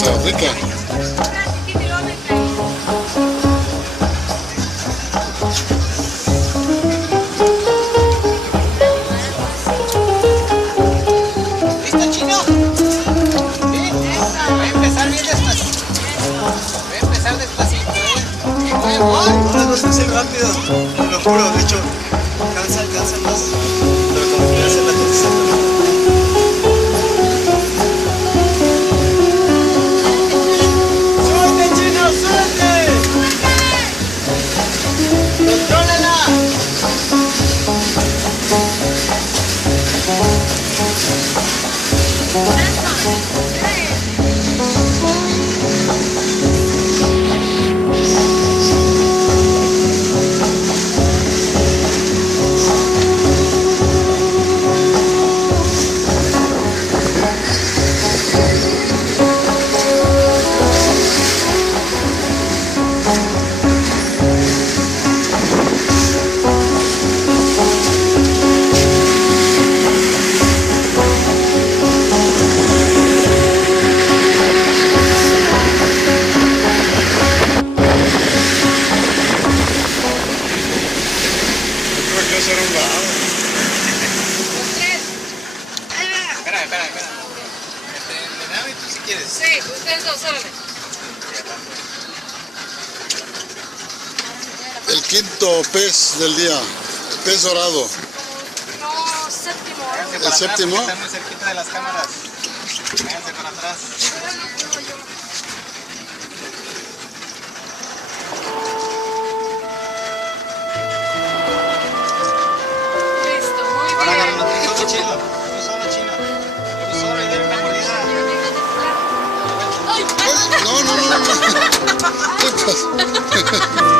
está rica. ¿Listo, chino? ¿Sí? Voy a empezar bien despacito. Voy a empezar despacito, ¿eh? Ahora no se hace rápido, te lo juro, de hecho, cansa más, pero como que hace la cosa exactamente. ¡Suelte, chino, suelte! ¡Contrólala! Creo que hacer un lado. Espérame. Me dame tú si quieres. Sí, ustedes dos, órale. El quinto pez del día, el pez dorado. No, séptimo. Vénganse ¿El para atrás séptimo? porque están muy cerquita de las cámaras. Vénganse para atrás. Listo, muy Ahora bien. agárralo tú solo, chino. Tú solo, chino. Tú solo y dale una mordida. Ay, No. ¿Qué pasa?